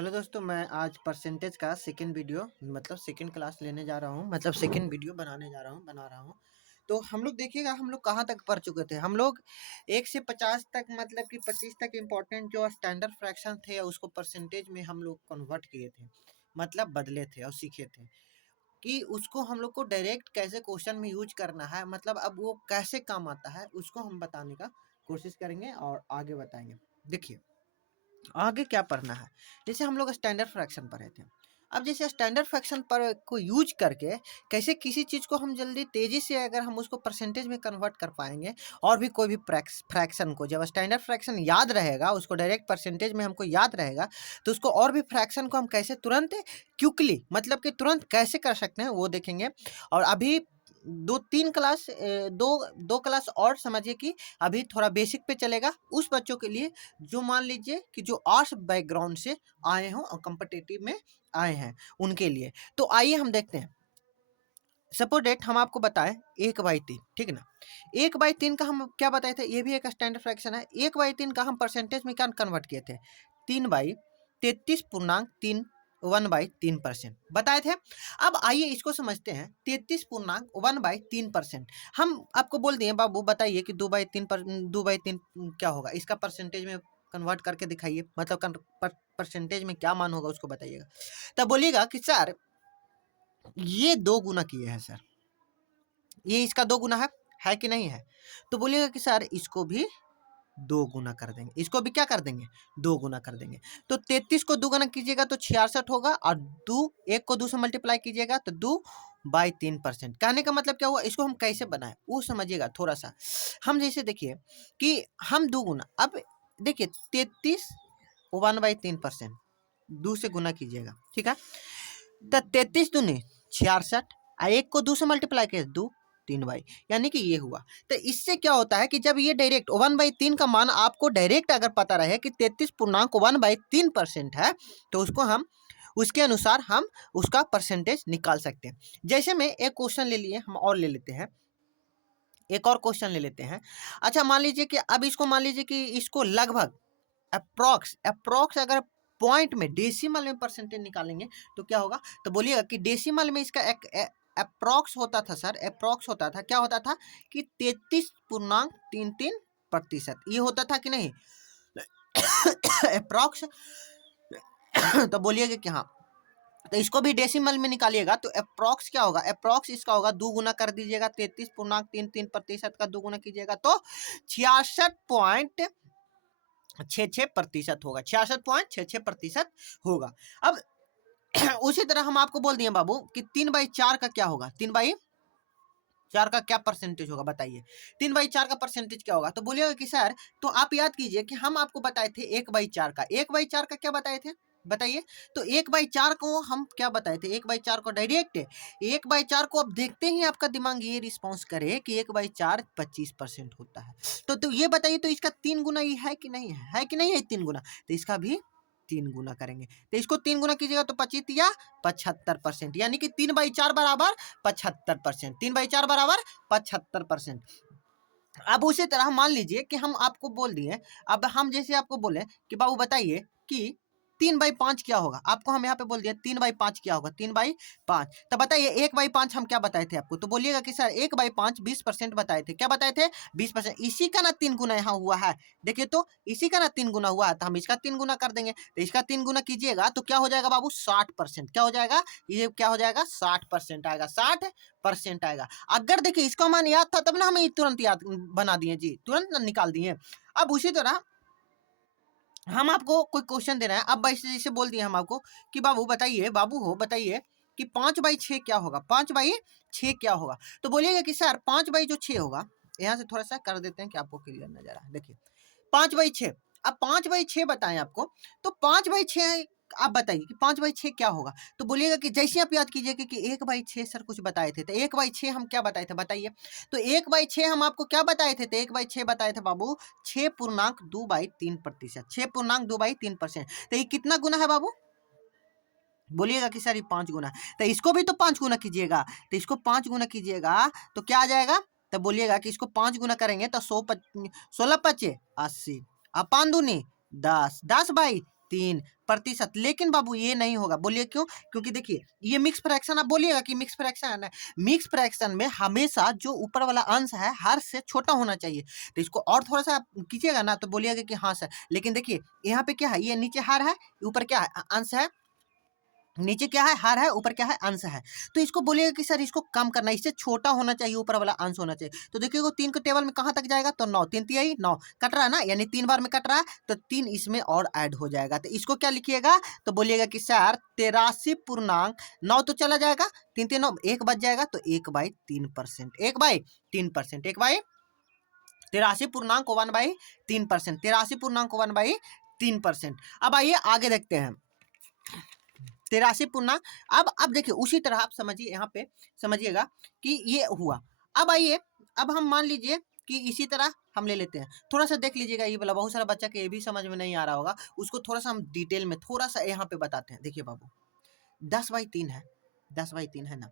Hello दोस्तों, मैं आज परसेंटेज का सेकंड वीडियो मतलब सेकंड क्लास लेने जा रहा हूँ, मतलब सेकंड वीडियो बना रहा हूँ। तो हम लोग देखिएगा, हम लोग कहाँ तक पढ़ चुके थे। हम लोग 1 से 50 तक, मतलब कि 25 तक इम्पोर्टेंट जो स्टैंडर्ड फ्रैक्शन थे उसको परसेंटेज में हम लोग कन्वर्ट किए थे, मतलब बदले थे और सीखे थे कि उसको हम लोग को डायरेक्ट कैसे क्वेश्चन में यूज करना है, मतलब अब वो कैसे काम आता है उसको हम बताने का कोशिश करेंगे और आगे बताएंगे। देखिए आगे क्या पढ़ना है। जैसे हम लोग स्टैंडर्ड फ्रैक्शन पढ़े थे। अब जैसे स्टैंडर्ड फ्रैक्शन पर को यूज करके कैसे किसी चीज़ को हम जल्दी तेज़ी से अगर हम उसको परसेंटेज में कन्वर्ट कर पाएंगे, और भी कोई भी फ्रैक्शन को जब स्टैंडर्ड फ्रैक्शन याद रहेगा, उसको डायरेक्ट परसेंटेज में हमको याद रहेगा, तो उसको और भी फ्रैक्शन को हम कैसे तुरंत क्विकली, मतलब कि तुरंत कैसे कर सकते हैं वो देखेंगे। और अभी दो दो क्लास और समझिए कि अभी थोड़ा बेसिक पे चलेगा उस बच्चों के लिए जो मान लीजिए कि जो आर्ट्स बैकग्राउंड से आए हों और कॉम्पिटिटिव में आए हैं उनके लिए। तो आइए हम देखते हैं। सपोज डेट हम आपको बताएं 1/3, ठीक है ना। 1/3 का हम क्या बताए थे, ये भी एक स्टैंडर्ड फ्रैक्शन है। 1/3 का हम परसेंटेज में क्या कन्वर्ट किए थे, 3/33.3 1/3% बताए थे। अब आइए इसको समझते हैं। 33.1/3%। हम आपको बोल दिए बाबू बताइए कि 2/3 क्या होगा, इसका परसेंटेज में कन्वर्ट करके दिखाइए, मतलब परसेंटेज में क्या मान होगा उसको बताइएगा। तब बोलिएगा कि सर ये 2 गुना किए हैं सर, ये इसका 2 गुना है कि नहीं है। तो बोलिएगा कि सर इसको भी 2 गुना कर देंगे, इसको भी क्या कर देंगे, 2 गुना कर देंगे। तो 33 को 2 गुना कीजिएगा तो 66 होगा, और 1 को 2 से मल्टीप्लाई कीजिएगा तो 2/3%। कहने का मतलब क्या हुआ, इसको हम कैसे बनाए वो समझिएगा थोड़ा सा। हम जैसे देखिए कि हम 2 गुना, अब देखिए 33 1/3%, 2 से गुना कीजिएगा, ठीक है। तो 33 दूनी 66, 1 को 2 से मल्टीप्लाई किया 2 3 यानी कि ये हुआ। तो इससे क्या होता है कि जब ये डायरेक्ट 1/3 का मान आपको डायरेक्ट अगर पता रहे कि 33.1/3% है, तो उसको हम उसके अनुसार हम उसका परसेंटेज निकाल सकते हैं। जैसे में एक क्वेश्चन ले लिए, हम और ले लेते हैं, एक और क्वेश्चन ले लेते हैं। अच्छा मान लीजिए कि अब इसको मान लीजिए कि इसको लगभग अप्रोक्स अगर पॉइंट में डेसिमल में परसेंटेज निकालेंगे तो क्या होगा। तो बोलिएगा कि डेसिमल में इसका एक अप्रोक्स होता था सर, अप्रोक्स होता था, क्या होता था कि 33.33%, ये होता था कि नहीं अप्रोक्स। तो बोलिएगा कि हाँ, तो इसको भी डेसिमल में निकालिएगा तो अप्रोक्स क्या होगा, अप्रोक्स इसका होगा 2 गुना कर दीजिएगा, 33.33% का 2 गुना कीजिएगा तो 66.66% होगा, 66.66% होगा। अब उसी तरह हम आपको बोल दिए बाबू कि 3/4 का क्या होगा, 3/4 का क्या परसेंटेज होगा बताइए, 3/4 का परसेंटेज क्या होगा। तो बोलिएगा कि सर, तो आप याद कीजिए कि हम आपको बताए थे 1/4 का, 1/4 का क्या बताए थे बताइए। तो 1/4 को हम क्या बताए थे, 1/4 को डायरेक्ट 1/4 को अब देखते ही आपका दिमाग ये रिस्पॉन्स करे कि 1/4 25% होता है। तो ये बताइए, तो इसका 3 गुना ये है कि नहीं है कि नहीं है 3 गुना, तो इसका भी 3 गुना करेंगे। तो इसको 3 गुना कीजिएगा तो 25 या 75%, यानी कि 3/4 बराबर 75%, 3/4 बराबर 75%। अब उसी तरह मान लीजिए कि हम आपको बोल दिए, अब हम जैसे आपको बोले कि बाबू बताइए कि 3/5 क्या होगा, आपको हम यहाँ पे बोल दिया 3/5 क्या होगा, 3/5। तो बताइए 1/5 हम क्या बताए थे आपको, तो बोलिएगा कि सर 1/5 20% बताए थे, क्या बताए थे 20%। इसी का ना 3 गुना यहाँ हुआ है, देखिए तो इसी का ना 3 गुना हुआ है, तो हम इसका 3 गुना कर देंगे। तो इसका 3 गुना कीजिएगा तो क्या हो जाएगा बाबू 60%, क्या हो जाएगा, ये क्या हो जाएगा 60% आएगा, 60% आएगा। अगर देखिए इसका मान याद था तब ना हमें तुरंत याद बना दिए जी, तुरंत निकाल दिए। अब उसी तरह हम आपको कोई क्वेश्चन दे रहे हैं, अब ऐसे जैसे बोल दिए हम आपको कि बाबू बताइए, बाबू हो बताइए कि 5/6 क्या होगा, 5/6 क्या होगा। तो बोलिएगा कि सर 5/6 होगा, यहाँ से थोड़ा सा कर देते हैं कि आपको क्लियर नजर आए। देखिए 5/6, अब 5/6 बताएं आपको, तो 5/6 आप बताइए कि 5/6 क्या होगा। तो बोलिएगा कि जैसे आप याद कीजिएगा कि 1/6 सर कुछ बताए थे, तो 1/6 हम क्या बताए थे बताइए। तो 1/6 हम आपको क्या बताए थे, तो 1/6 बताए थे बाबू 6.2/3%, 6.2/3%। तो ये कितना गुना है बाबू, बोलिएगा कि सर ये 5 गुना। तो इसको भी तो 5 गुना कीजिएगा, तो इसको 5 गुना कीजिएगा तो क्या आ जाएगा। तो बोलिएगा कि इसको 5 गुना करेंगे तो 16 × 5 = 80, 5 दूनी 10, 10/3 3%। लेकिन बाबू ये नहीं होगा, बोलिए क्यों? क्योंकि देखिए ये मिक्स फ्रैक्शन, आप बोलिएगा कि मिक्स फ्रैक्शन है। मिक्स फ्रैक्शन में हमेशा जो ऊपर वाला अंश है हर से छोटा होना चाहिए। तो इसको और थोड़ा सा कीजिएगा ना तो बोलिएगा कि हाँ सर। लेकिन देखिए यहाँ पे क्या है, ये नीचे हार है, ऊपर क्या है, अंश है। नीचे क्या है, हार है, ऊपर क्या है, अंश है। तो इसको बोलिएगा कि सर इसको कम करना है, इससे छोटा होना चाहिए, ऊपर वाला अंश होना चाहिए। तो देखिए वो 3 के टेबल में कहाँ तक जाएगा, तो 9, 3 तिहाई 9 कट रहा है ना, यानी 3 बार में कट रहा है, तो 3 इसमें और ऐड हो जाएगा। तो इसको क्या लिखिएगा, तो बोलिएगा कि सर 83.9 तो चला जाएगा, 3 3 9 1 बच जाएगा, तो 1/3%, 1/3%, 1/83.1/3%, 83.1/3%। अब आइए आगे देखते हैं 83 पूर्णांक। अब देखिए उसी तरह आप समझिए, यहाँ पे समझिएगा कि ये हुआ। अब आइए, अब हम मान लीजिए कि इसी तरह हम ले लेते हैं, थोड़ा सा देख लीजिएगा, ये वाला बहुत सारा बच्चा के ये भी समझ में नहीं आ रहा होगा, उसको थोड़ा सा हम डिटेल में थोड़ा सा यहाँ पे बताते हैं। देखिए बाबू 10/3 है, 10/3 है ना,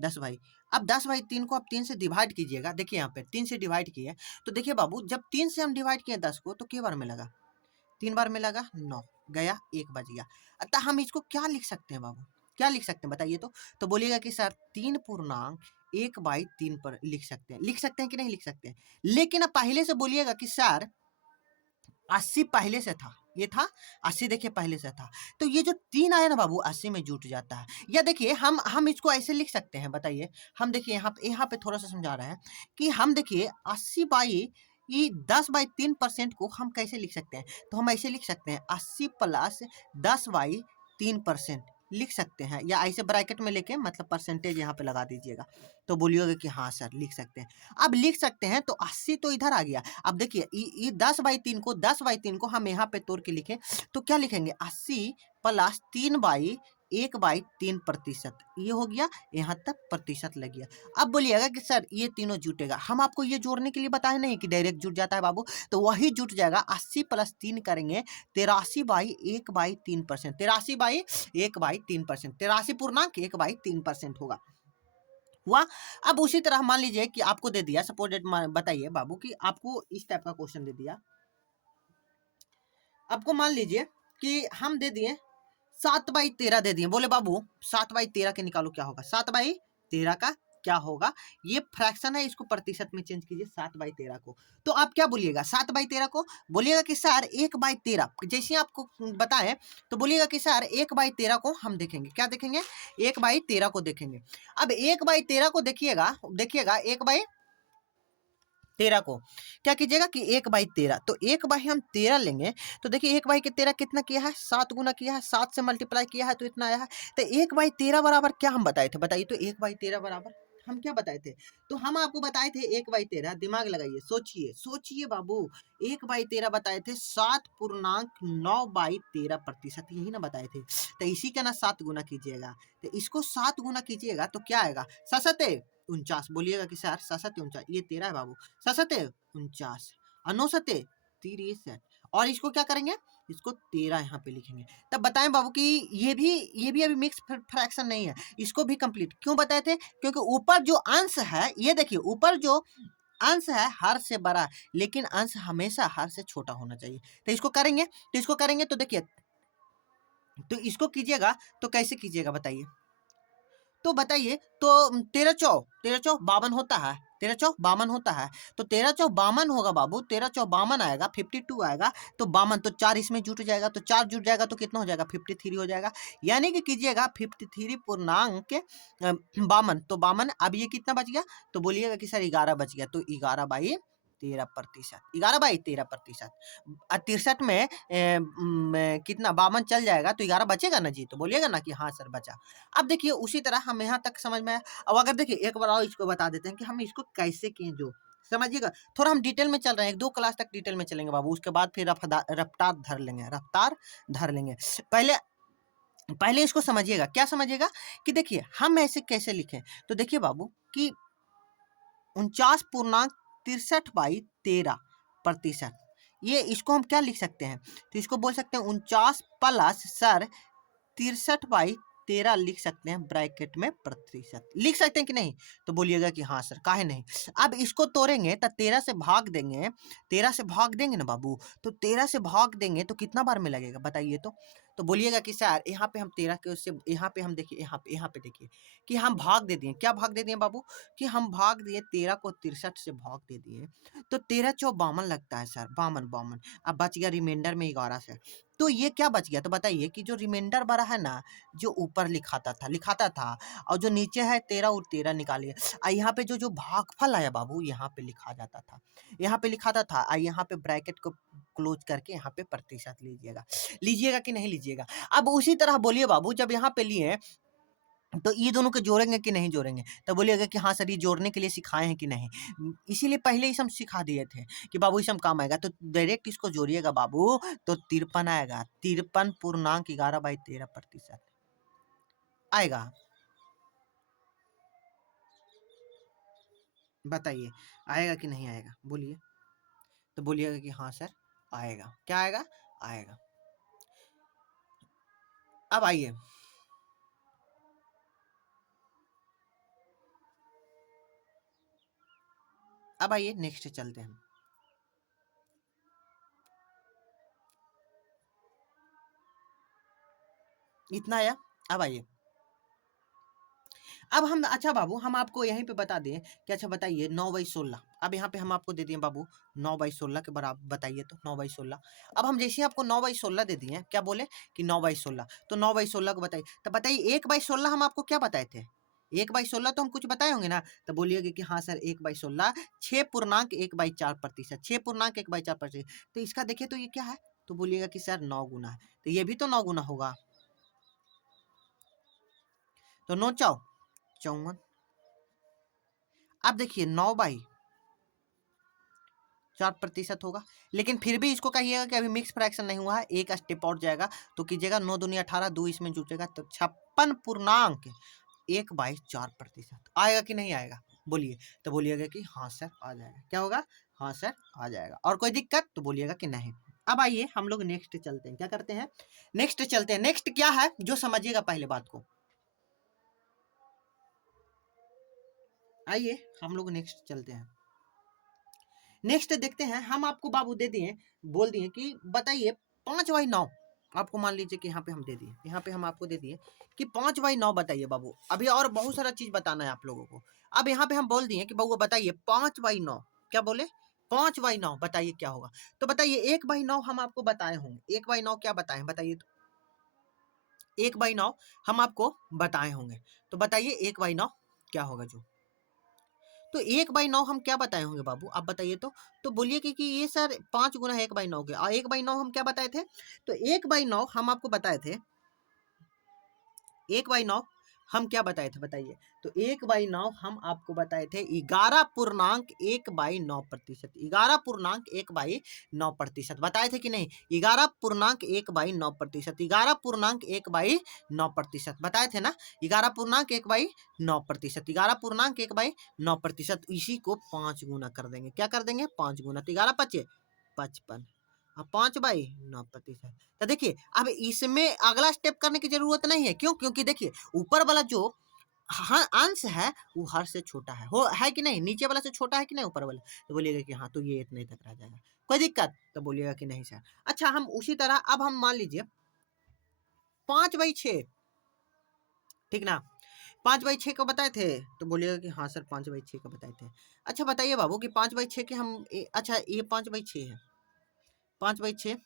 10 अब 10/3 को आप 3 से डिवाइड कीजिएगा। देखिए यहाँ पे 3 से डिवाइड किए, तो देखिए बाबू जब 3 से हम डिवाइड किए 10 को, तो कितने बार में लगा, 3 बार में लगा, 9 गया, 1 बच गया। अतः हम इसको क्या लिख सकते हैं बाबू, क्या लिख सकते हैं बताइए तो बोलिएगा कि सर 3.1/3 पर लिख सकते हैं। लिख सकते हैं कि नहीं लिख सकते हैं? लेकिन अब पहले से बोलिएगा कि सर 80 पहले से था, ये था 80, देखिए पहले से था, तो ये जो 3 आया ना बाबू 80 में जुट जाता है। या देखिए हम इसको ऐसे लिख सकते हैं, बताइए। हम देखिए यहाँ पे थोड़ा सा समझा रहे हैं कि हम देखिए 80 बाई ये 10/3% को हम कैसे लिख सकते हैं, तो हम ऐसे लिख सकते हैं 80 प्लस 10/3% लिख सकते हैं, या ऐसे ब्रैकेट में लेके मतलब परसेंटेज यहाँ पे लगा दीजिएगा, तो बोलिएगा कि हाँ सर लिख सकते हैं। अब लिख सकते हैं तो 80 तो इधर आ गया। अब देखिए ये 10/3 को हम यहाँ पे तोड़ के लिखें तो क्या लिखेंगे, 80 प्लस 1/3%, ये हो गया, यहाँ तक प्रतिशत लग गया। अब बोलिएगा कि सर ये तीनों जुटेगा, हम आपको ये जोड़ने के लिए बताए नहीं कि डायरेक्ट जुट जाता है बाबू, तो वही जुट जाएगा। 80 + 3 करेंगे 83/1/3%, 83/1/3%, 83.1/3% होगा हुआ। अब उसी तरह मान लीजिए कि आपको दे दिया, सपोज बताइए बाबू कि आपको इस टाइप का क्वेश्चन दे दिया, आपको मान लीजिए कि हम दे दिए 7/13 दे दिए, बोले बाबू 7/13 के निकालो क्या होगा, 7/13 का क्या होगा, ये फ्रैक्शन है, इसको प्रतिशत में चेंज कीजिए 7/13 को। तो आप क्या बोलिएगा, 7/13 को बोलिएगा कि सर 1/13, जैसे आपको बताएं तो बोलिएगा कि सर 1/13 को हम देखेंगे, क्या देखेंगे, 1/13 को देखेंगे। अब 1/13 को देखिएगा, 1/13 को क्या कीजिएगा कि 1/13, तो 1/13 लेंगे, तो देखिए 1/13 कितना किया है, 7 गुना किया है, 7 से मल्टीप्लाई किया है तो इतना आया है। तो 1/13 बराबर क्या हम बताए थे, बताइए तो 1/13 बराबर हम क्या बताए थे, तो हम आपको बताए थे 1/13, दिमाग लगाइए, सोचिए सोचिए बाबू, 1/13 बताए थे 7.9/13%, यही ना बताए थे। तो इसी का ना 7 गुना कीजिएगा, तो इसको 7 गुना कीजिएगा तो क्या आएगा, 7×7 = 49, बोलिएगा कि सर 7×7 = 49, ये 13 है बाबू, 7×7 = 49, 9×7 = 63, और इसको क्या करेंगे, इसको 13 यहाँ पे लिखेंगे। तब बताएं बाबू कि ये भी अभी मिक्स फ्रैक्शन नहीं है, इसको भी कंप्लीट क्यों बताए थे, क्योंकि ऊपर जो अंश है, ये देखिए ऊपर जो अंश है हर से बड़ा, लेकिन अंश हमेशा हर से छोटा होना चाहिए। तो इसको करेंगे तो देखिए, तो इसको कीजिएगा तो कैसे कीजिएगा बताइए, तो बताइए तो 13×4 = 52 होता है, 13×4 = 52 होता है, तो 13×4 = 52 होगा बाबू, 13×4 = 52 आएगा, 52 आएगा, तो 52, तो 4 इसमें जुट जाएगा, तो 4 जुट जाएगा तो कितना हो जाएगा, 53 हो जाएगा। यानी कि कीजिएगा 53.52, तो 52, अब ये कितना बच गया, तो बोलिएगा कि सर 11 बच गया, तो 11/13%, 11/13%। 63 में कितना 52 चल जाएगा तो 11 बचेगा ना जी, तो बोलिएगा ना कि हाँ सर बचा। अब देखिए उसी तरह हम यहाँ तक समझ में आया। अब अगर देखिए एक बार और इसको बता देते हैं कि हम इसको कैसे किए, जो समझिएगा, थोड़ा हम डिटेल में चल रहे हैं, 1-2 क्लास तक डिटेल में चलेंगे बाबू, उसके बाद फिर रफ्तार धर लेंगे। पहले इसको समझिएगा, क्या समझिएगा कि देखिए हम ऐसे कैसे लिखें, तो देखिए बाबू कि 49.63/13%, ये इसको हम क्या लिख सकते हैं, तो इसको बोल सकते हैं 49 प्लस सर 63/13, 13 लिख सकते हैं ब्रैकेट में प्रतिशत, लिख सकते हैं कि नहीं? तो बोलिएगा कि हाँ सर, काहे नहीं। अब इसको तोड़ेंगे तो 13 से भाग देंगे, 13 से भाग देंगे ना बाबू, तो 13 से भाग देंगे तो कितना बार में लगेगा बताइए तो बोलिएगा कि सर यहाँ पे हम 13 के उससे, यहाँ पे हम देखिए, यहाँ पे देखिए कि हम भाग दे दिए, क्या भाग दे दिए बाबू, कि हम भाग दिए 13 को 63 से भाग दे दिए, तो 13 चौ 52 लगता है सर, 52। अब बच गया रिमाइंडर में 11 से, तो ये क्या बच गया, तो बताइए कि जो रिमाइंडर बड़ा है ना, जो ऊपर लिखाता था और जो नीचे है 13 और 13 निकालिए, यहाँ पे जो भागफल आया बाबू, यहाँ पे लिखा जाता था, यहाँ पे लिखाता था, यहाँ पे ब्रैकेट को क्लोज करके यहाँ पे प्रतिशत लीजिएगा कि नहीं लीजिएगा। अब उसी तरह बोलिए बाबू, जब यहाँ पे लिए तो ये दोनों को जोड़ेंगे कि नहीं जोड़ेंगे, तो बोलिएगा कि हाँ सर ये जोड़ने के लिए सिखाए हैं कि नहीं, इसीलिए पहले ही हम सिखा दिए थे कि बाबू इस हम काम आएगा, तो डायरेक्ट इसको जोड़िएगा बाबू, तो 53 आएगा, 53.11/13% आएगा। बताइए आएगा कि नहीं आएगा, बोलिए, तो बोलिएगा कि हाँ सर आएगा, क्या आएगा, आएगा। अब आइए, अब आइए नेक्स्ट चलते हैं। इतना आया। अब आइए, अब हम, अच्छा बाबू हम आपको यहीं पे बता दें कि अच्छा बताइए 9/16, अब यहाँ पे हम आपको दे दिए बाबू 9/16 के बराबर, बताइए तो 9/16। अब हम जैसे आपको 9/16 दे दिए, क्या बोले कि 9/16, तो 9/16 को बताइए, तो बताइए 1/16 हम आपको क्या बताए थे, 1/16 तो हम कुछ बताए होंगे ना, तो बोलिएगा कि हाँ सर 1/16 6.1/4%, 6.1/4%, तो इसका देखिए तो ये क्या है, तो बोलिएगा कि सर 9 गुना है, तो ये भी तो 9 गुना होगा, तो 9×4 = 54। अब देखिए 9/4% होगा, लेकिन फिर भी इसको कहिएगा कि अभी मिक्स फ्रैक्शन नहीं हुआ है, एक स्टेप और जाएगा, तो कीजिएगा 9 दूनी 18, 2 इसमें जुटेगा, तो 56.1/4% आएगा कि नहीं आएगा, बोलिए, तो बोलिएगा कि हाँ सर आ जाएगा, क्या होगा, हाँ सर आ जाएगा। और कोई दिक्कत, तो बोलिएगा कि नहीं। अब आइए हम लोग नेक्स्ट चलते हैं, क्या करते हैं, नेक्स्ट चलते हैं। नेक्स्ट क्या है जो समझिएगा पहले बात को, आइए हम लोग नेक्स्ट चलते हैं। नेक्स्ट देखते हैं, हम आपको बाबू दे दिए, बोल दिए कि बताइए 5/9, आपको मान लीजिए कि यहाँ पे हम दे दिए, यहाँ पे हम आपको दे दिए कि 5/9 बताइए बाबू, अभी और बहुत सारा चीज बताना है आप लोगों को। अब यहाँ पे हम बोल दिए कि बाबू बताइए 5/9, क्या बोले, 5/9 बताइए क्या होगा, तो बताइए 1/9 हम आपको बताए होंगे, 1/9 क्या बताए बताइए, तो 1/9 हम आपको बताए होंगे, तो बताइए 1/9 क्या होगा जो, तो 1/9 हम क्या बताए होंगे बाबू, आप बताइए तो बोलिए कि ये सर 5 गुना 1/9 के, और 1/9 हम क्या बताए थे, तो 1/9 हम आपको बताए थे, 1/9 हम क्या बताए थे बताइए, तो 1/9 हम आपको बताए थे 11.1/9%, 11.1/9% बताए थे कि नहीं, 11.1/9%, 11.1/9% बताए थे ना, 11.1/9%, 11.1/9%, इसी को 5 गुना कर देंगे, क्या कर देंगे 5 गुना, तो 11 5 55, 5/9%। तो देखिए अब इसमें अगला स्टेप करने की जरूरत नहीं है, क्यों, क्योंकि देखिए ऊपर वाला जो हाँ अंश है वो हर से छोटा है, हो है कि नहीं, नीचे वाला से छोटा है कि नहीं ऊपर वाला, तो बोलिएगा कि हाँ, तो ये इतने तक रह जाएगा, कोई दिक्कत, तो बोलिएगा कि नहीं सर। अच्छा हम उसी तरह अब हम मान लीजिए 5/6, ठीक ना, 5/6 को बताए थे, तो बोलिएगा कि हाँ सर 5/6 को बताए थे। अच्छा बताइए बाबू कि 5/6 के हम अच्छा ये 5/6 है, 5/6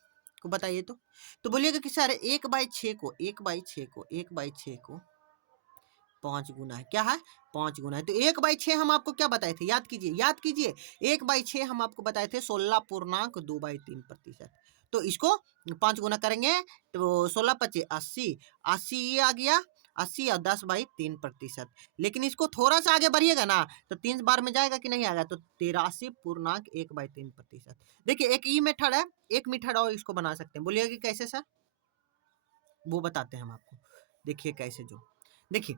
को बताइए तो बोलिएगा कि सर 1/6 को 5 गुना है, क्या है 5 गुना है, तो 1/6 हम आपको क्या बताए थे, याद कीजिए, याद कीजिए, 1/6 हम आपको बताए थे 16.2/3%, तो इसको 5 गुना करेंगे तो 16×5 = 80, 80 ये आ गया, 80 और 10/3%, लेकिन इसको थोड़ा सा आगे बढ़िएगा ना तो 3 बार में जाएगा कि नहीं आएगा, तो 83.1/3%। देखिए एक ई मेथड है, एक मेथड और इसको बना सकते हैं, बोलिएगा कि कैसे सर, वो बताते हैं हम आपको, देखिए कैसे जो, देखिए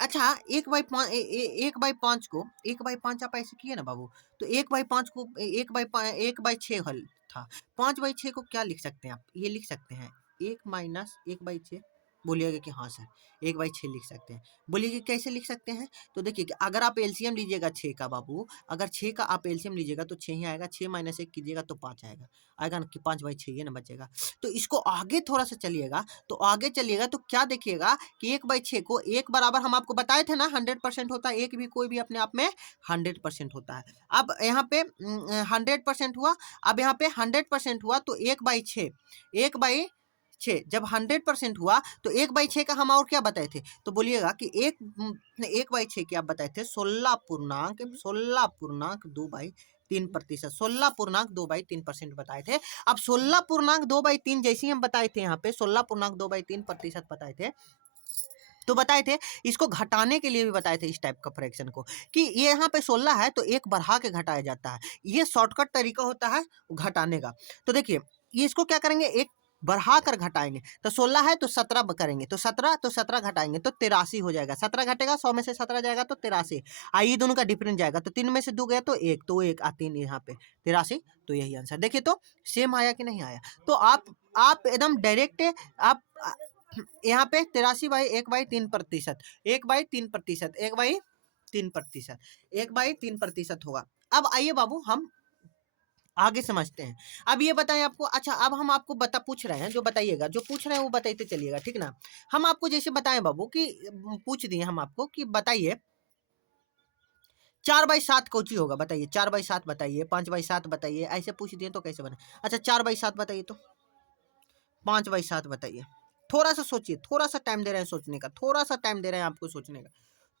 अच्छा 1/5 को 1/5 आप ऐसे किए ना बाबू, तो 1/5 को 1/6 हल था, 5/6 को क्या लिख सकते हैं आप, ये लिख सकते हैं 1 - 1/6, बोलिएगा कि हाँ सर 1/6 लिख सकते हैं। बोलिए कैसे लिख सकते हैं? तो देखिए कि अगर आप एलसीएम लीजिएगा 6 का बाबू, अगर 6 का आप एलसीएम लीजिएगा तो 6 ही आएगा, 6 माइनस 1 कीजिएगा तो 5 आएगा, आएगा ना कि 5/6 ये ना बचेगा। तो इसको आगे थोड़ा सा चलिएगा, तो आगे चलिएगा तो क्या देखिएगा कि 1/6 को 1 बराबर हम आपको बताए थे ना 100% होता है, एक भी कोई भी अपने आप में 100% होता है। अब यहाँ पे 100% हुआ, अब यहाँ पे 100% हुआ तो 1/6, 1/6 जब 100% हुआ तो 1/6 का हम और क्या बताए थे? तो बोलिएगा कि 1/6 के आप बताए थे 16.2/3%, 16.2/3% बताए थे। अब 16.2/3 जैसे ही हम बताए थे, यहाँ पे 16.2/3% बताए थे, तो बताए थे इसको घटाने के लिए भी बताए थे इस टाइप का फ्रैक्शन को, कि ये यहाँ पे 16 है तो एक बढ़ा के घटाया जाता है, ये शॉर्टकट तरीका होता है घटाने का। तो देखिए ये इसको क्या करेंगे, एक बढ़ा कर घटाएंगे, तो 16 है तो 17 करेंगे, तो 17 घटाएंगे तो 83 हो जाएगा, 17 घटेगा 100 में से 17 जाएगा तो 83, ये दोनों का डिफरेंस जाएगा, तो 3 में से 2 गया तो 1, तो 1 3 यहाँ पे 83, तो यही आंसर। देखिए तो सेम आया कि नहीं आया? तो आप एकदम डायरेक्ट आप यहाँ पे 83/1/3%, 1/3%, 1/3%, 1/3% होगा। अब आइए बाबू हम आगे समझते हैं। अब ये बताएं आपको, अच्छा अब हम आपको पूछ रहे हैं, जो बताइएगा, जो पूछ रहे हैं वो बताते चलिएगा, ठीक ना। हम आपको जैसे बताएं बाबू कि पूछ दिए हम आपको कि बताइए 4/7 कौची होगा, बताइए 4/7 बताइए, 5/7 बताइए, ऐसे पूछ दिए तो कैसे बने? अच्छा 4/7 बताइए, तो 5/7 बताइए। थोड़ा सा सोचिए, थोड़ा सा टाइम दे रहे हैं सोचने का, थोड़ा सा टाइम दे रहे हैं आपको सोचने का,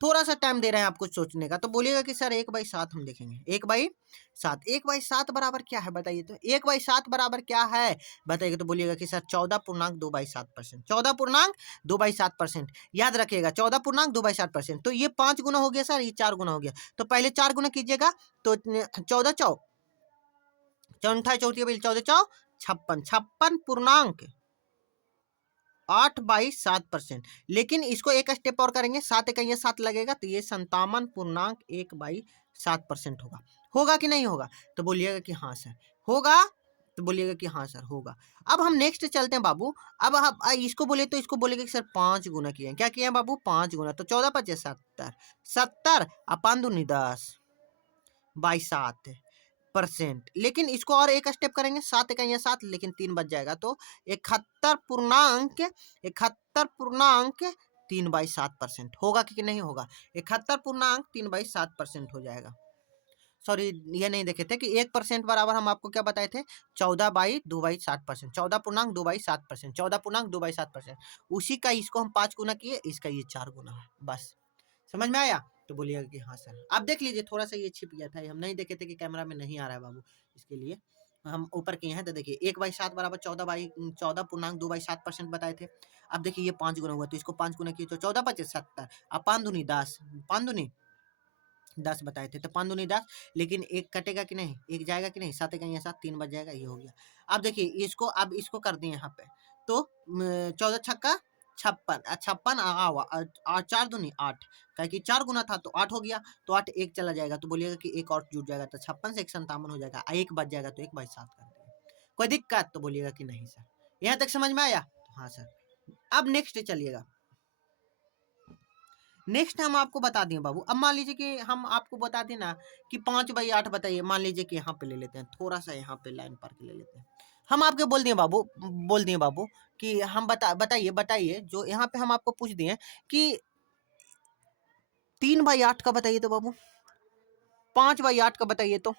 थोड़ा सा टाइम दे रहे हैं आपको सोचने का। तो बोलिएगा कि सर 1/7 हम देखेंगे, 1/7, 1/7 बराबर क्या है बताइए? तो 1/7 बराबर क्या है बताइएगा? तो बोलिएगा कि सर 14.2/7%, 14.2/7%। याद रखिएगा 14.2/7%। तो ये 5 गुना हो गया सर, ये 4 गुना हो गया, तो पहले 4 गुना कीजिएगा, तो 14 चौ 14 14 14 56, 56.8/7%। लेकिन इसको एक स्टेप और करेंगे, 7 इकाइयाँ 7 लगेगा, तो ये 57.1/7% होगा। होगा कि नहीं होगा? तो बोलिएगा कि हाँ सर होगा, तो बोलिएगा कि हाँ सर होगा। अब हम नेक्स्ट चलते हैं बाबू। अब हम इसको बोले तो इसको बोलेगा कि सर 5 गुना किए हैं, क्या किए हैं बाबू? 5 गुना, तो 14 5 70, 70 अपान दूनी 10/7%। लेकिन इसको और एक स्टेप करेंगे, 7 इकाइयाँ 7, लेकिन 3 बच जाएगा, तो 71.3/7% होगा कि नहीं होगा? 71.3/7% हो जाएगा। सॉरी ये नहीं देखे थे कि 1% बराबर हम आपको क्या बताए थे? 14/2/7%, 14.2/7%, 14.2/7%। उसी का इसको हम 5 गुना किए, इसका ये 4 गुना है, बस समझ में आया? तो बोलिएगा कि हाँ सर। अब देख लीजिए थोड़ा सा ये छिप गया था, हम नहीं देखे थे कि कैमरा में नहीं आ रहा है बाबू, इसके लिए हम ऊपर किए हैं। तो देखिए 1/7 बराबर 14.2/7% बताए थे। अब देखिए ये 5 गुना हुआ, तो इसको 5 गुना किए तो 14 5 70, अब 5 दूनी 10, 5 दूनी 10 बताए थे, तो 5 दूनी 10, लेकिन एक कटेगा कि नहीं, एक जाएगा कि नहीं, 7 इकाइयाँ 7, 3 बच जाएगा, ये हो गया। अब देखिए इसको, अब इसको कर दिए यहाँ पे, तो 14 छक्का 56, 56 4 दूनी 8, क्या कि 4 गुना था तो 8 हो गया, तो 8 एक चला जाएगा, तो बोलिएगा कि एक और जुट जाएगा, तो 56 से 157 हो जाएगा, एक बच जाएगा, तो 1/7 कर दिया। कोई दिक्कत? तो बोलिएगा कि नहीं सर। यहाँ तक समझ में आया? तो हाँ सर। अब नेक्स्ट चलिएगा, नेक्स्ट हम आपको बता दें बाबू। अब मान लीजिए कि हम आपको बता दें ना कि 5/8 बताइए, मान लीजिए कि यहाँ पे ले लेते हैं, थोड़ा सा यहाँ पे लाइन पर के ले लेते हैं, हम आपके बोल दिए बाबू, बोल दिए बाबू कि हम बताइए जो यहाँ पे हम आपको पूछ दिए कि 3/8 का बताइए तो बाबू, 5/8 का बताइए तो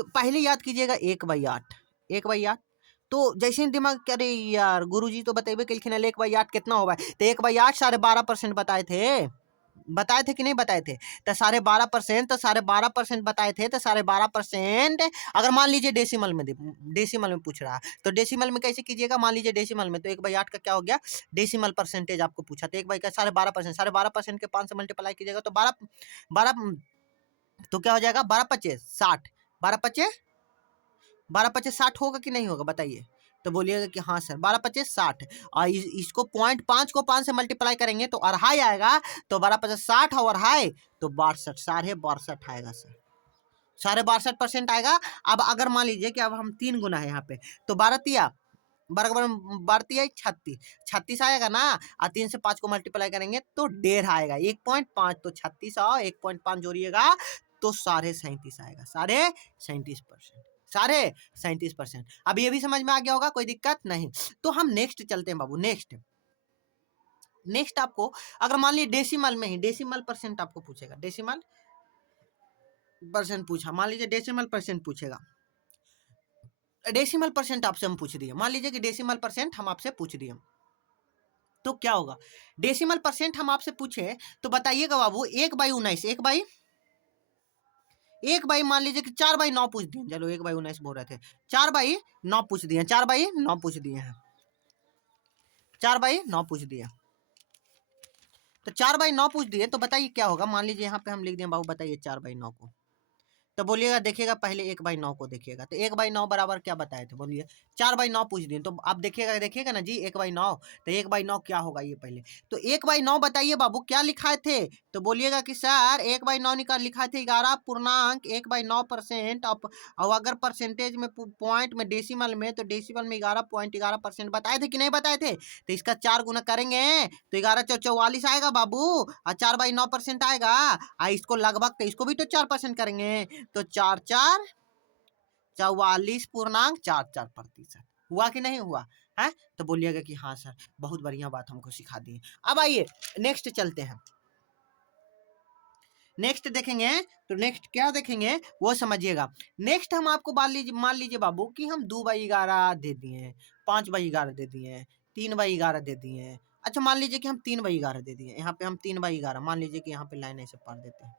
पहले याद कीजिएगा 1/8, 1/8। तो जैसे ही दिमाग, अरे यार गुरुजी तो बताइए कि 1/8 कितना होगा, तो 1/8 12.5% बताए थे कि नहीं बताए थे? तो 12.5%, तो 12.5% बताए थे, तो 12.5%, अगर मान लीजिए डेसिमल में पूछ रहा है, तो डेसिमल में कैसे कीजिएगा? मान लीजिए डेसिमल में, तो 1/8 का क्या हो गया? डेसिमल परसेंटेज आपको पूछा, तो 1/12%, 12.5% के 5 से मल्टीप्लाई कीजिएगा तो 12, तो क्या हो जाएगा? 12×5 = 60, 12×5 = 60 होगा कि नहीं होगा बताइए? तो बोलिएगा कि हाँ सर 12×5 = 60, और इसको 0.5 को 5 से मल्टीप्लाई करेंगे तो अढ़ाई आएगा, तो 12×5 = 60 और अढ़ाई तो 62, 62.5 आएगा सर, 62.5% आएगा। अब अगर मान लीजिए कि अब हम 3 गुना है यहाँ पे, तो 12 तिया बराबर बढ़ती है 36, 36 आएगा ना, और 3 से 5 को मल्टीप्लाई करेंगे तो 1.5 आएगा, 1.5 तो 36 आओ, 1.5 जोड़िएगा तो 37.5 आएगा, 37.5%, 37.5%। अब ये भी समझ में आ गया होगा, कोई दिक्कत नहीं। तो हम नेक्स्ट चलते हैं बाबू, नेक्स्ट आपको अगर मान लीजिए डेसिमल में ही डेसिमल परसेंट आपको पूछेगा, डेसिमल परसेंट पूछा, मान लीजिए डेसिमल परसेंट पूछेगा, डेसिमल परसेंट आपसे हम पूछ दिए, मान लीजिए कि डेसिमल परसेंट हम आपसे पूछ दिए, तो क्या होगा, डेसिमल परसेंट हम आपसे पूछे तो बताइएगा बाबू, 1/19, 1 बाई मान लीजिए कि 4/9 पूछ दिए, चलो 1/19 बोल रहे थे, 4/9 पूछ दिए, 4/9 पूछ दिए हैं, 4/9 पूछ दिए, तो 4/9 पूछ दिए तो बताइए क्या होगा, मान लीजिए यहाँ पे हम लिख दिए बाबू, बताइए 4/9 को, तो बोलिएगा, देखिएगा पहले 1/9 को देखिएगा, तो 1/9 बराबर क्या बताए थे, बोलिए, 4/9 पूछ दिए, तो आप देखिएगा ना जी 1/9, तो 1/9 क्या होगा ये पहले, तो 1/9 बताइए बाबू क्या लिखाए थे, तो बोलिएगा कि सर 1/9 निकाल लिखा थे 11.1/9%, और अगर परसेंटेज में पॉइंट में डेसिमल में, तो डेसिमल में 11.11% बताए थे कि नहीं बताए थे, तो इसका 4 गुना करेंगे तो 11×4 = 44 आएगा बाबू, और 4/9% आएगा, इसको लगभग, तो इसको भी तो 4% करेंगे, तो 44.44% हुआ कि नहीं हुआ है, तो बोलिएगा कि हाँ सर बहुत बढ़िया बात हमको सिखा दी। अब आइए नेक्स्ट चलते हैं, नेक्स्ट देखेंगे, तो नेक्स्ट क्या देखेंगे वो समझिएगा। नेक्स्ट हम आपको मान लीजिए बाबू कि हम 2/11 दे दिए, 5/11 दे दिए, 3/11 दे दिए, अच्छा मान लीजिए कि हम 3/11 दे दिए, यहाँ पे हम 3/11, मान लीजिए कि यहाँ पे लाइन ऐसे पढ़ देते हैं,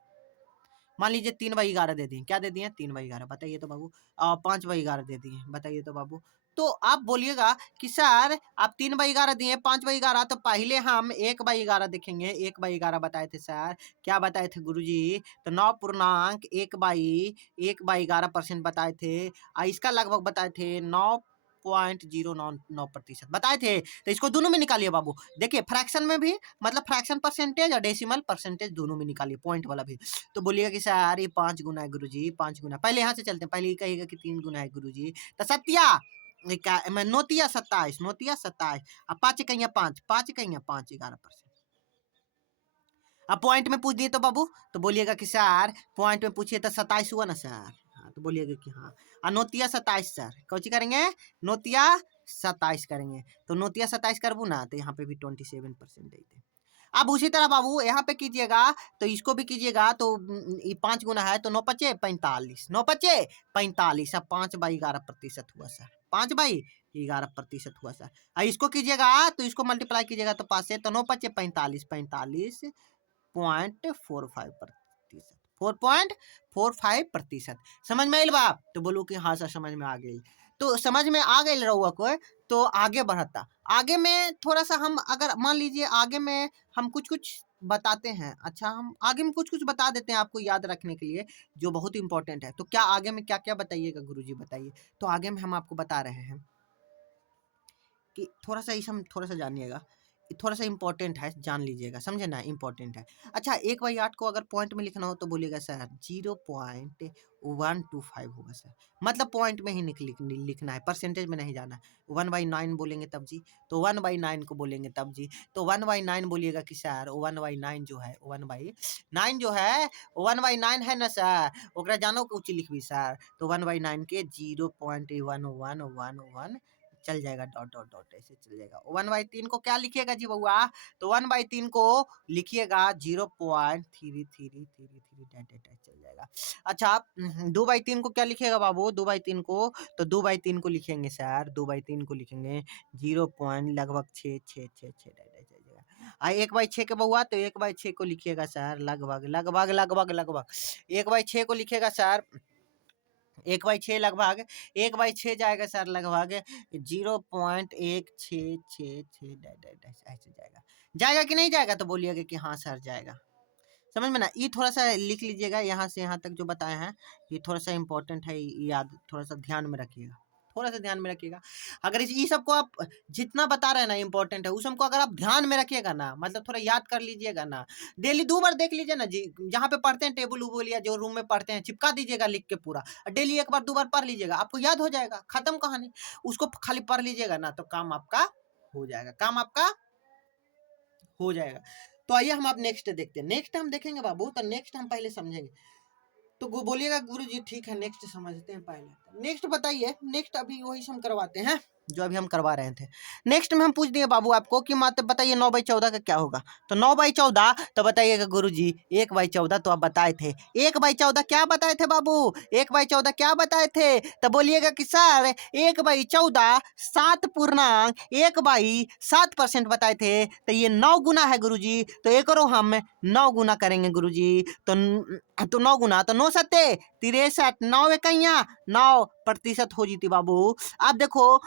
मान लीजिए 3/11 दे दिए, क्या दे दिए 3/11, बताइए तो बाबू, 5/11 दे दिए, बताइए तो बाबू, तो आप बोलिएगा कि सर आप 3/11 दिए, 5/11, तो पहले हम 1/11 देखेंगे, 1/11 बताए थे सर, क्या बताए थे गुरुजी, तो 9.1/11% बताए थे, इसका लगभग बताए थे 9.099% बताए थे, तो इसको दोनों में निकालिए बाबू, देखिए फ्रैक्शन में भी, मतलब फ्रैक्शन परसेंटेज और डेसिमल परसेंटेज दोनों में निकालिए, पॉइंट वाला भी, तो बोलिएगा कि सर ये 5 गुना है गुरुजी, 5 गुना, पहले यहाँ से चलते हैं, पहले ये कहिएगा कि 3 गुना है गुरुजी, तो सत्या मैं नोतिया 27, नोतिया 27, अब 5 × 5, 5 × 5 11%, अब पॉइंट में पूछ दिए तो बाबू, तो बोलिएगा कि सर पॉइंट में पूछिए तो 27 हुआ ना सर, हाँ तो बोलिएगा कि हाँ, नोतिया 27 सर, कौची करेंगे, नोतिया 27 करेंगे, तो नोतिया 27 करबू ना, तो यहाँ पे भी 27% देते। अब उसी तरह बाबू यहाँ पे कीजिएगा, तो इसको भी कीजिएगा, तो ये 5 गुना है, तो 9×5 = 45, 9×5 = 45, अब 5/11% हुआ सर, 5/11% हुआ सर, इसको कीजिएगा तो इसको मल्टीप्लाई कीजिएगा तो 5 से, तो 9×5 = 45, 45.45%, 4.45%, समझ में आइल बा, तो बोलू कि हाँ सर समझ में आ गई, तो समझ में आ गई रहुआ को, तो आगे बढ़ता, आगे में थोड़ा सा हम अगर मान लीजिए आगे में हम कुछ कुछ बताते हैं, अच्छा हम आगे में कुछ कुछ बता देते हैं आपको याद रखने के लिए, जो बहुत इंपॉर्टेंट है, तो क्या आगे में क्या क्या बताइएगा गुरुजी बताइए, तो आगे में हम आपको बता रहे हैं कि थोड़ा सा इसे हम थोड़ा सा जानिएगा, थोड़ा सा इंपॉर्टेंट है, जान लीजिएगा, समझे ना, इंपॉर्टेंट है। अच्छा 1/8 को अगर पॉइंट में लिखना हो तो बोलिएगा सर 0.125 होगा सर, मतलब पॉइंट में ही लिखना है, परसेंटेज में नहीं जाना है, 1/9 बोलेंगे तब जी, तो 1/9 को बोलेंगे तब जी, तो 1/9 बोलिएगा कि सर 1/9 जो है, 1/9 जो है, 1/9 है ना सर, ओकरा जानो कुछ लिखबी सर, तो 1/9 के 0.1111 चल जाएगा, डॉट डॉट डॉट ऐसे चल जाएगा, 1/3 को क्या लिखिएगा जी बउआ, तो 1/3 को लिखिएगा 0.3333 चल जाएगा। अच्छा 2/3 को क्या लिखिएगा बाबू, 2/3 को, तो 2/3 को लिखेंगे सर, 2/3 को लिखेंगे 0.6666 चल जाएगा। 1/6 के बउआ, तो 1/6 को लिखिएगा सर लगभग लगभग लगभग लगभग 1/6 को लिखिएगा सर, 1/6 लगभग, 1/6 जाएगा सर लगभग 0.1666 ऐसे जाएगा, जाएगा कि नहीं जाएगा, तो बोलिएगा कि हाँ सर जाएगा, समझ में ना, ये थोड़ा सा लिख लीजिएगा, यहाँ से यहाँ तक जो बताए हैं ये थोड़ा सा इंपॉर्टेंट है, याद थोड़ा सा ध्यान में रखिएगा, थोड़ा सा ध्यान में रखिएगा। अगर इस सबको आप जितना बता रहे हैं ना इंपॉर्टेंट है, उस हमको अगर आप ध्यान में रखिएगा ना, मतलब थोड़ा याद कर लीजिएगा ना, डेली 2 बार देख लीजिए ना जी, जहाँ पे पढ़ते हैं टेबल उबल या जो रूम में पढ़ते हैं चिपका दीजिएगा लिख के पूरा, डेली 1 बार 2 बार पढ़ लीजिएगा, आपको याद हो जाएगा, खत्म कहानी। उसको खाली पढ़ लीजिएगा ना तो काम आपका हो जाएगा, काम आपका हो जाएगा। तो आइए हम आप नेक्स्ट देखते हैं। नेक्स्ट हम देखेंगे बाबू, तो नेक्स्ट हम पहले समझेंगे। तो बोलिएगा गुरु जी ठीक है नेक्स्ट समझते हैं पहले। नेक्स्ट बताइए, नेक्स्ट अभी वही हम करवाते हैं जो अभी हम करवा रहे थे। नेक्स्ट में हम पूछ दिए बाबू आपको कि मात्र बताइए 9/14 का क्या होगा। तो 9/14 तो बताइएगा गुरु जी 1/14 तो आप बताए थे। 1/14 क्या बताए थे बाबू, 1/14 क्या बताए थे? तो बोलिएगा कि सर 1/14 7.1/7% बताए थे। तो ये 9 गुना है गुरु जी, तो एक और हम 9 गुना करेंगे गुरु जी। तो 9 गुना तो 9 सत्ते 63, 9 इकाइयां 9% हो जीती बाबू। आप देखो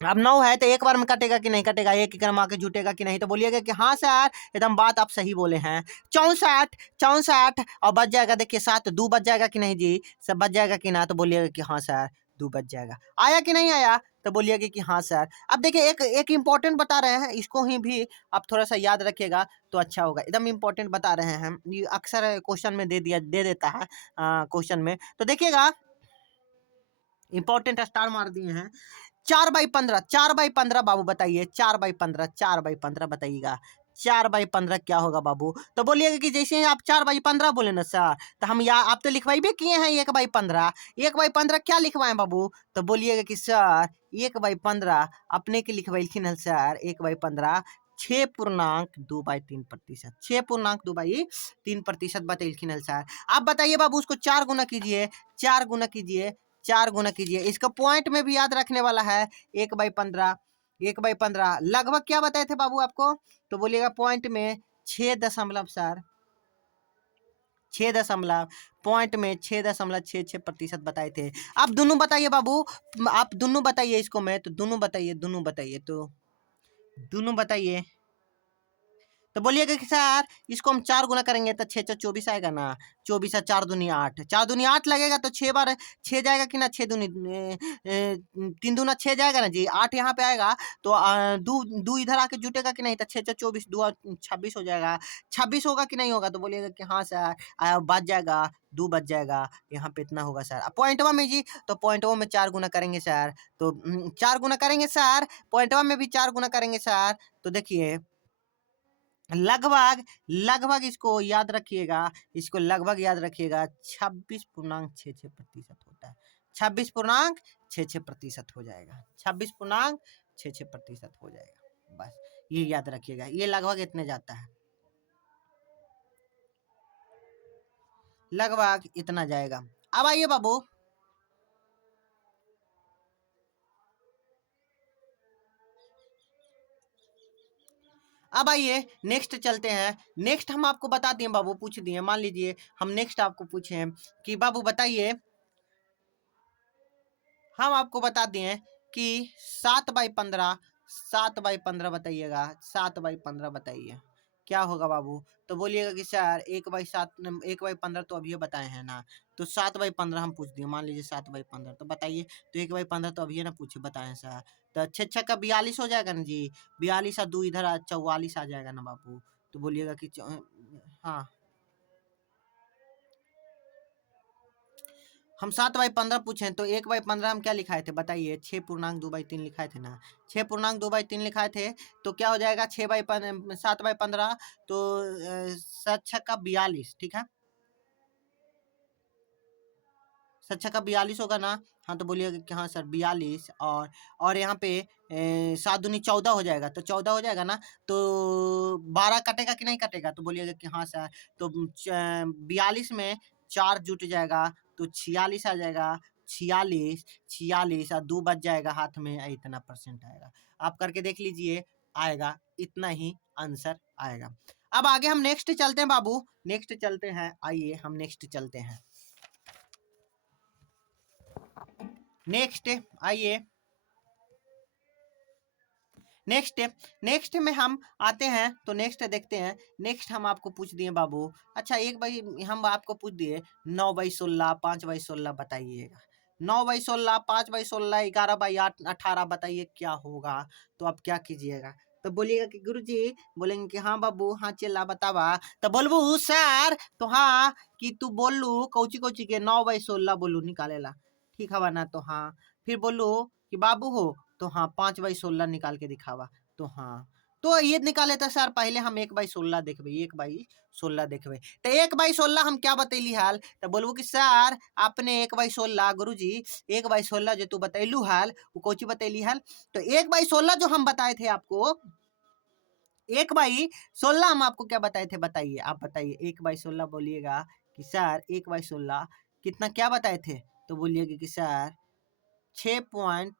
अब 9 है तो एक बार में कटेगा कि नहीं कटेगा, एक क्रम आके जुटेगा कि नहीं? तो बोलिएगा कि हाँ सर एकदम बात आप सही बोले हैं। 64 और बच जाएगा, देखिए 7 2 बच जाएगा कि नहीं जी, सब बच जाएगा कि ना? तो बोलिएगा कि हाँ सर 2 बच जाएगा। आया कि नहीं आया? तो बोलिएगा कि हाँ सर। अब देखिए एक इंपॉर्टेंट बता रहे हैं, इसको ही भी आप थोड़ा सा याद रखिएगा तो अच्छा होगा। एकदम इंपॉर्टेंट बता रहे हैं, ये अक्सर क्वेश्चन में दे देता है क्वेश्चन में। तो देखिएगा इंपॉर्टेंट स्टार मार दिए हैं। 4/15 बाबू बताइए, 4/15 बताइएगा। 4/15 क्या होगा बाबू? तो बोलिएगा कि जैसे ही आप 4/15 बोले ना सर, तो हम आप तो लिखवाई भी किए हैं 1/15। 1/15 क्या लिखवाएं बाबू? तो बोलिएगा कि सर 1/15 अपने के लिखवाइल है सर 1/15 6.2/3%, 6.2/3% बतैलखिन है सर। आप बताइए बाबू उसको 4 गुना कीजिए, 4 गुना कीजिए, 4 गुना कीजिए। इसका पॉइंट में भी याद रखने वाला है। 1/15 1/15 लगभग क्या बताए थे बाबू आपको? तो बोलिएगा पॉइंट में 6 दशमलव सर 6 दशमलव पॉइंट में 6.66% बताए थे। आप दोनों बताइए बाबू, आप दोनों बताइए इसको मैं तो दोनों बताइए तो दोनों बताइए। तो बोलिएगा कि सर इसको हम 4 गुना करेंगे तो 6 24 आएगा ना। 24 4 दूनी 8, 4 दूनी 8 लगेगा तो 6 बार 6 जाएगा कि ना। 6 दूनी 3 दूना 6 जाएगा ना जी, 8 यहाँ पे आएगा तो दो इधर आके जुटेगा कि नहीं? तो 6 24 2 26 हो जाएगा। 26 होगा कि नहीं होगा? तो बोलिएगा कि हाँ सर बच जाएगा, 2 बच जाएगा, यहाँ पे इतना होगा सर। पॉइंटवा में जी, तो पॉइंटवा में 4 गुना करेंगे सर, तो 4 गुना करेंगे सर, पॉइंटवा में भी 4 गुना करेंगे सर। तो देखिए लगभग इसको याद रखिएगा, इसको लगभग याद रखिएगा 26.66% होता है। 26.66% हो जाएगा, 26.66% हो जाएगा। बस ये याद रखिएगा, ये लगभग इतने जाता है, लगभग इतना जाएगा। अब आइए बाबू अब आइए नेक्स्ट चलते हैं। नेक्स्ट हम आपको बता दिए बाबू, पूछ दिए, मान लीजिए हम नेक्स्ट आपको पूछे कि बाबू बताइए, हम आपको बता दिए कि 7/15 बताइएगा, 7/15 बताइए क्या होगा बाबू? तो बोलिएगा कि सर 1/15 तो अभी बताए हैं ना, तो 7/15 हम पूछ दिए, मान लीजिए 7/15 तो बताइए। तो 1/15 तो अभी ना पूछे बताए सर, तो 6 का 42 हो जाएगा ना जी, 42 और 2 इधर 44 आ जाएगा ना बाबू। तो बोलिएगा कि हाँ हम 7/15 पूछे तो 1/15 हम क्या लिखाए थे बताइए? 6.2/3 लिखाए थे ना, 6.2/3 लिखाए थे। तो क्या हो जाएगा 7/15 तो 7 × 42, ठीक है, 7 × 42 होगा ना। हाँ तो बोलिएगा कि हाँ सर 42 और यहाँ पे 7 दूनी 14 हो जाएगा, तो 14 हो जाएगा ना। तो 12 कटेगा कि नहीं कटेगा? तो बोलिएगा कि हाँ सर। तो 42 में 4 जुट जाएगा तो 46 आ जाएगा, 46 और 2 बच जाएगा हाथ में, इतना परसेंट आएगा। आप करके देख लीजिए, आएगा इतना ही आंसर आएगा। अब आगे हम नेक्स्ट चलते हैं बाबू, नेक्स्ट चलते हैं, आइए हम नेक्स्ट चलते हैं। नेक्स्ट आइए, नेक्स्ट में हम आते हैं। तो नेक्स्ट देखते हैं, नेक्स्ट हम आपको पूछ दिए बाबू। अच्छा एक भाई हम आपको पूछ दिए 9/16 5/16 बताइएगा। 9/16, 5/16, 11/8, 18 बताइए क्या होगा। तो आप क्या कीजिएगा, तो बोलिएगा कि गुरुजी, बोलेंगे कि हाँ बाबू, हाँ चला बतावा, तो बोलबू सर तो हाँ कि तू बोलू कौची कौची के 9/16 बोलू निकालेला, ठीक हवा ना, तो हाँ। फिर बोलू कि बाबू हो, तो हाँ 5/16 निकाल के दिखावा, तो हाँ। तो ये निकाले तो सर पहले हम 1/16 देखबे, 1/16 देखबे, तो 1/16 हम क्या बतैली हाल, तो बोलबू कि सर आपने 1/16 गुरुजी 1/16 जो तू बतैलू हाल वो कौची बतैली हाल, तो 1/16 जो हम बताए थे आपको, 1/16 हम आपको क्या बताए थे, बताइए आप बताइए 1/16 बोलिएगा कि सर 1/16 कितना क्या बताए थे, तो बोलिएगा कि सर 6 पॉइंट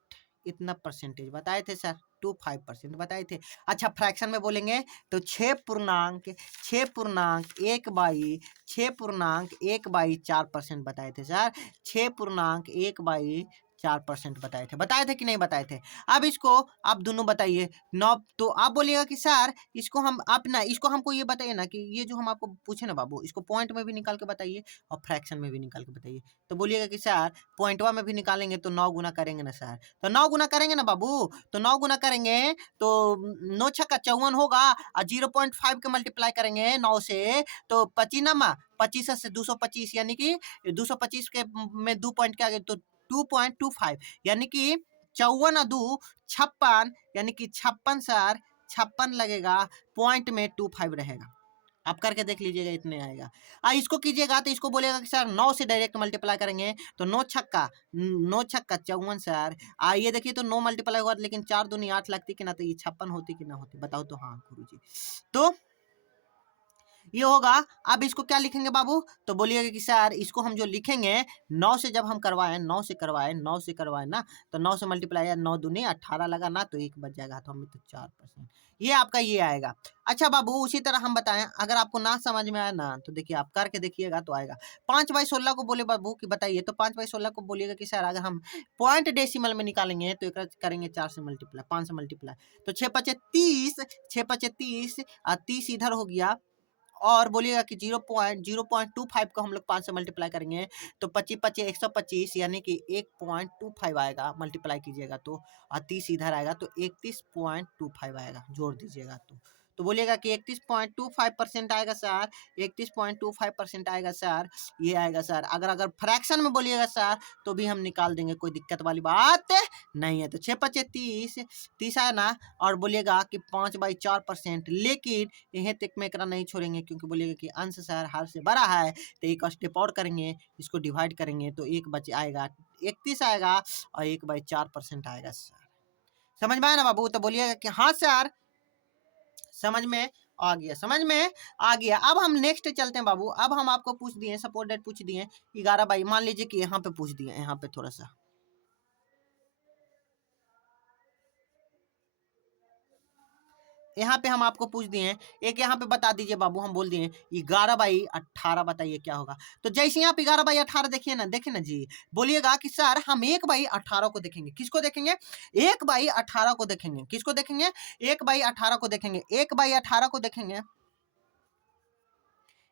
इतना परसेंटेज बताए थे सर, 25% बताए थे। अच्छा फ्रैक्शन में बोलेंगे तो 6.1/6.1/4% बताए थे सर, 6.1/4% बताए थे कि नहीं बताए थे। अब इसको आप दोनों बताइए 9, तो आप बोलिएगा कि सर इसको हम अपना इसको हमको ये बताइए ना कि ये जो हम आपको पूछे ना बाबू, इसको पॉइंट में भी निकाल के बताइए और फ्रैक्शन में भी निकाल के बताइए। तो बोलिएगा कि सर पॉइंटवा में भी निकालेंगे तो 9 गुना करेंगे ना सर, तो 9 गुना करेंगे ना बाबू, तो 9 गुना करेंगे तो 9 छक्का 54 होगा, और 0.5 के मल्टीप्लाई करेंगे 9 से तो 25 नमा 25 से 225, यानी कि 225 के में 2 पॉइंट के आगे तो 2.25, यानी कि 54 और 2 56, यानी कि 56 सर 56 लगेगा, पॉइंट में 25 रहेगा। आप करके देख लीजिएगा, इतने आएगा। इसको कीजिएगा तो इसको बोलेगा कि सर 9 से डायरेक्ट मल्टीप्लाई करेंगे तो 9 छक्का 54 सर। ये देखिए तो 9 मल्टीप्लाई हुआ, लेकिन 4 दूनी 8 लगती कि ना, तो ये 56 होती कि ना होती, बताओ तो हाँ गुरुजी। तो ये होगा। अब इसको क्या लिखेंगे बाबू, तो बोलिएगा कि सर इसको हम जो लिखेंगे 9 से जब हम करवाएं 9 से करवाएं ना, तो 9 से मल्टीप्लाई 9 दूनी 18 लगा ना, तो 1 बच जाएगा, तो हमें तो 4%, ये आपका ये आएगा। अच्छा बाबू उसी तरह हम बताएं, अगर आपको ना समझ में आया ना तो देखिए आप करके देखिएगा तो आएगा। 5/16 को बोले बाबू कि बताइए, तो 5/16 को बोलिएगा कि सर अगर हम पॉइंट डेसिमल में निकालेंगे तो एक करेंगे 4 से मल्टीप्लाई, 5 से मल्टीप्लाई, तो 6×5 = 30, 6×5 = 30, 30 इधर हो गया, और बोलिएगा कि 0.025 को हम लोग 5 से मल्टीप्लाई करेंगे तो 25×5 = 125, यानी कि 1.25 आएगा, मल्टीप्लाई कीजिएगा तो, और 30 इधर आएगा तो 31.25 आएगा, जोड़ दीजिएगा तो बोलिएगा कि 31.25% आएगा सर, 31.25% आएगा सर, ये आएगा सर। अगर फ्रैक्शन में बोलिएगा सर तो भी हम निकाल देंगे, कोई दिक्कत वाली बात नहीं है। तो 6×5 = 30, 30 आया ना, और बोलिएगा कि 5/4%, लेकिन यहीं तक में एकरा नहीं छोड़ेंगे, क्योंकि बोलिएगा कि अंश सर हर से बड़ा है, तो एक स्टेप और करेंगे, इसको डिवाइड करेंगे तो 1 बच आएगा, 31 आएगा, और 1/4% आएगा सर। समझ में आया ना बाबू, तो बोलिएगा कि हाँ सर समझ में आ गया, समझ में आ गया। अब हम नेक्स्ट चलते हैं बाबू। अब हम आपको पूछ दिए, सपोर्ट डेट पूछ दिए 11 बाई, मान लीजिए कि यहाँ पे पूछ दिए, यहाँ पे थोड़ा सा यहाँ पे हम आपको पूछ दिए हैं, एक यहाँ पे बता दीजिए बाबू, हम बोल दिए 11/18 बताइए क्या होगा। तो जैसे ही आप 11/18 देखिए ना, देखे ना जी, बोलिएगा कि सर हम 1/18 को देखेंगे, किसको देखेंगे, 1/18 को देखेंगे, किसको देखेंगे, 1/18 को देखेंगे, 1/18 को देखेंगे,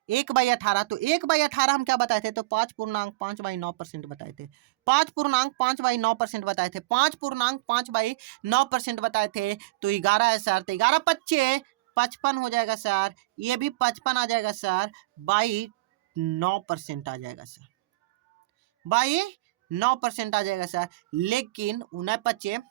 1/18, तो 1/18 हम क्या बताए थे, तो 5.5/9% बताए थे, 5.5/9% बताए थे, 5.5/9% बताए थे, तो 11 है सर, तो 11×5 = 55 हो जाएगा सर, ये भी 55 आ जाएगा सर, बाई 9% आ जाएगा सर, बाई 9% आ जाएगा सर। लेकिन 9×5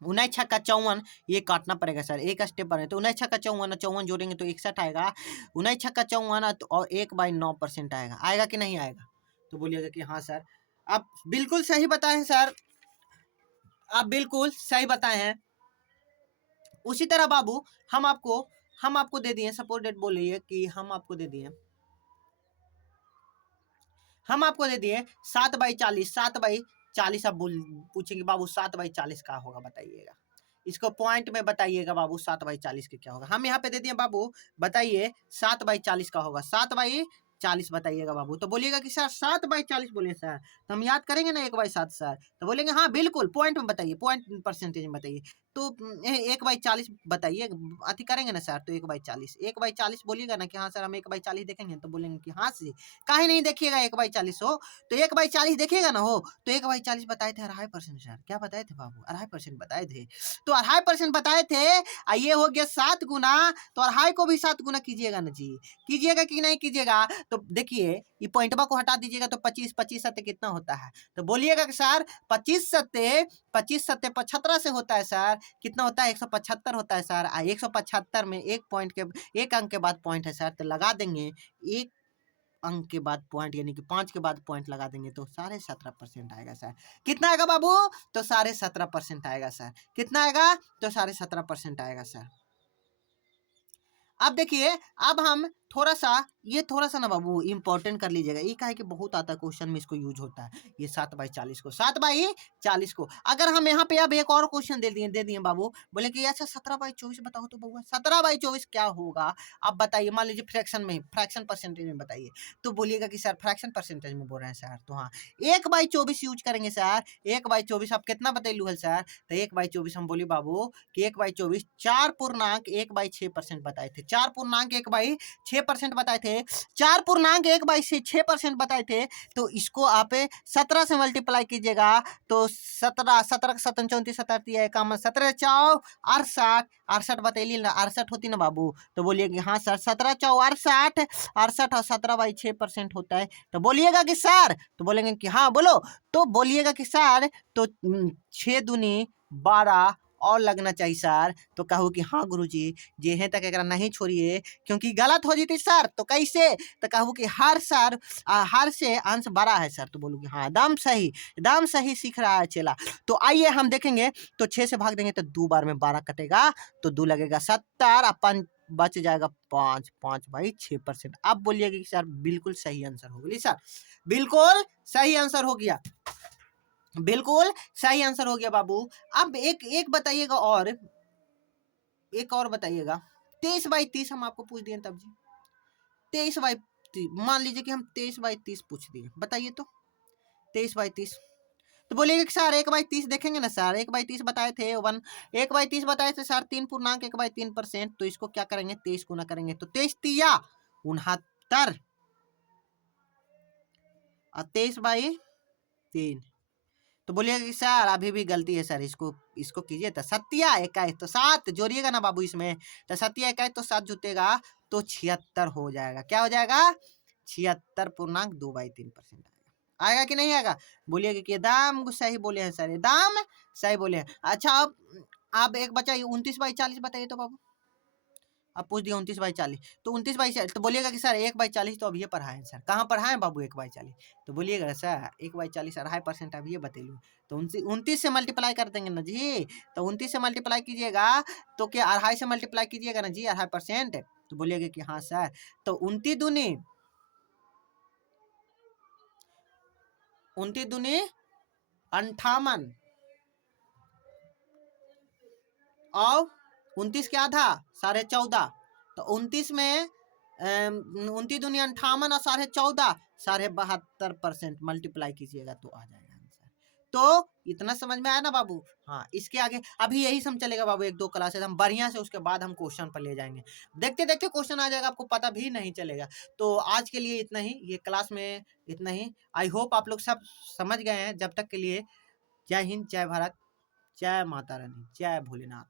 = 59×54, ये काटना पड़ेगा सर, एक स्टेप बने तो 59×54, 54 जोड़ेंगे तो 61 आएगा, 59×54 और 1/9% आएगा, आएगा कि नहीं आएगा, तो बोलिएगा कि हाँ सर आप बिल्कुल सही बताए हैं सर, आप बिल्कुल सही बताए हैं। उसी तरह बाबू हम आपको दे दिए, सपोर्ट डेट बोलिए कि हम आपको दे दिए, हम आपको दे दिए 7/40, 7/40 आप पूछेंगे बाबू 7/40 का होगा बताइएगा, इसको पॉइंट में बताइएगा बाबू 7/40 के क्या होगा। हम यहाँ पे दे दिए बाबू, बताइए 7/40 का होगा, 7/40 बताइएगा बाबू। तो बोलिएगा कि सर 7/40 बोले सर, तो हम याद करेंगे ना 1/7 सर, तो बोलेंगे हाँ बिल्कुल, पॉइंट में बताइए, पॉइंट परसेंटेज में बताइए, तो 1/40 बताइए, अति करेंगे ना सर, तो 1/40, 1/40 बोलिएगा ना कि हाँ सर हम 1/40 देखेंगे, तो बोलेंगे कि हाँ सर काहे नहीं देखिएगा 1/40 हो, तो 1/40 देखिएगा ना हो, तो 1/40 बताए थे 2.5% सर, क्या बताए थे बाबू, 2.5% बताए थे, तो 2.5% बताए थे, ये हो गया 7 गुना, तो 2.5 को भी 7 गुना कीजिएगा ना जी, कीजिएगा कि नहीं कीजिएगा, तो देखिए ये पॉइंटबा को हटा दीजिएगा तो 25, 25 सत्ते कितना होता है, तो बोलिएगा कि सर 25 सत्ते 75 से होता है सर, कितना होता है 175 होता है सर, 175 में एक पॉइंट के एक अंक के बाद पॉइंट है सर, तो लगा देंगे एक अंक के बाद पॉइंट, यानी कि 5 के बाद पॉइंट लगा देंगे तो 17.5% आएगा सर, कितना आएगा बाबू, तो 17.5% आएगा सर, कितना आएगा, तो 17.5% आएगा सर। अब देखिए, अब हम थोड़ा सा ना बाबू इंपॉर्टेंट कर लीजिएगा, ये का है कि बहुत आता है क्वेश्चन में, इसको यूज होता है, ये 7/40 को, 7/40 को अगर हम यहाँ पे अब एक और क्वेश्चन दे दिए बाबू, बोले कि अच्छा 17/24 बताओ तो बउआ 17/24 क्या होगा, आप बताइए, मान लीजिए फ्रैक्शन में, फ्रैक्शन परसेंटेज में बताइए, तो बोलिएगा कि सर फ्रैक्शन परसेंटेज में बोल रहे हैं सर, तो हाँ 1/24 यूज करेंगे सर, 1/24 आप कितना बतैलू है सर, तो 1/24 हम बोली बाबू कि 1/24 4.1/6% बताए थे, 4.1/6% बताए थे, 4.1/6% बताए थे, तो इसको आप 17 से मल्टीप्लाई कीजिएगा, तो 17 17 34 17 इक्यावन 17 चौ 68 68 बतैली ना, 68 होती ना बाबू, तो बोलिए कि हाँ सर 17 चौ 68 68 और 17/6% होता है, तो बोलिएगा कि सर, तो बोलेंगे कि हाँ बोलो, तो बोलिएगा कि सर तो 6 दूनी 12 और लगना चाहिए सर, तो कहूँ कि हाँ गुरुजी जे है तक एकरा नहीं छोड़िए, क्योंकि गलत हो जीती सर, तो कैसे, तो कहूँ कि हर सर हर से अंश बड़ा है सर, तो बोलूँ कि हाँ दम सही सीख रहा है चेला, तो आइए हम देखेंगे, तो 6 से भाग देंगे तो 2 बार में 12 कटेगा, तो 2 लगेगा 70, अपन बच जाएगा 5/6%, अब बोलिएगा कि सर बिल्कुल सही आंसर हो गया सर, बिल्कुल सही आंसर हो गया, बिल्कुल सही आंसर हो गया बाबू। अब एक बताइएगा, और एक और बताइएगा, 23/30 हम आपको पूछ दिए तब जी, 23/30 मान लीजिए कि हम 23/30 पूछ दिए, बताइए तो 23/30, तो बोलिएगा कि सर 1/30 देखेंगे ना सर, 1/30 बताए थे 1/30 बताए थे सर 3.1/3%, तो इसको क्या करेंगे 23 गुना करेंगे, तो 23 तिया 69 और 23/3, तो बोलिएगा कि सर अभी भी गलती है सर, इसको इसको कीजिए, तो 7 तो 7 जोड़िएगा ना बाबू इसमें, तो 7 तो 7 जुटेगा तो 76 हो जाएगा, क्या हो जाएगा 76.2/3% आएगा कि नहीं आएगा, बोलिएगा कि दाम सही बोले हैं सर, दाम सही बोले हैं। अच्छा अब एक बचा 29/40 बताइए तो बाबू, अब पूछ दिया 29/40, तो 29/40 तो बोलिएगा कि सर 1/40 तो अब ये पढ़ाए सर, कहाँ पढ़ाए बाबू 1/40, तो बोलिएगा सर 1/40 2.5% अब ये बतेलू, तो 29 से मल्टीप्लाई कर देंगे ना जी, तो 29 से मल्टीप्लाई कीजिएगा, तो क्या 2.5 से मल्टीप्लाई कीजिएगा ना जी 2.5%, तो बोलिएगा कि हाँ सर, तो 29 दूनी 58 और 29 के आधा 14.5, तो 29 में 29 दूनी 58 और 14.5 72% मल्टीप्लाई कीजिएगा तो आ जाएगा आंसर, तो इतना समझ में आया ना बाबू, हाँ इसके आगे अभी यही सब चलेगा बाबू, 1-2 क्लासेस हम बढ़िया से, उसके बाद हम क्वेश्चन पर ले जाएंगे, देखते देखते क्वेश्चन आ जाएगा, आपको पता भी नहीं चलेगा, तो आज के लिए इतना ही, ये क्लास में इतना ही, आई होप आप लोग सब समझ गए हैं, जब तक के लिए जय हिंद, जय भारत, जय माता रानी, जय भोलेनाथ।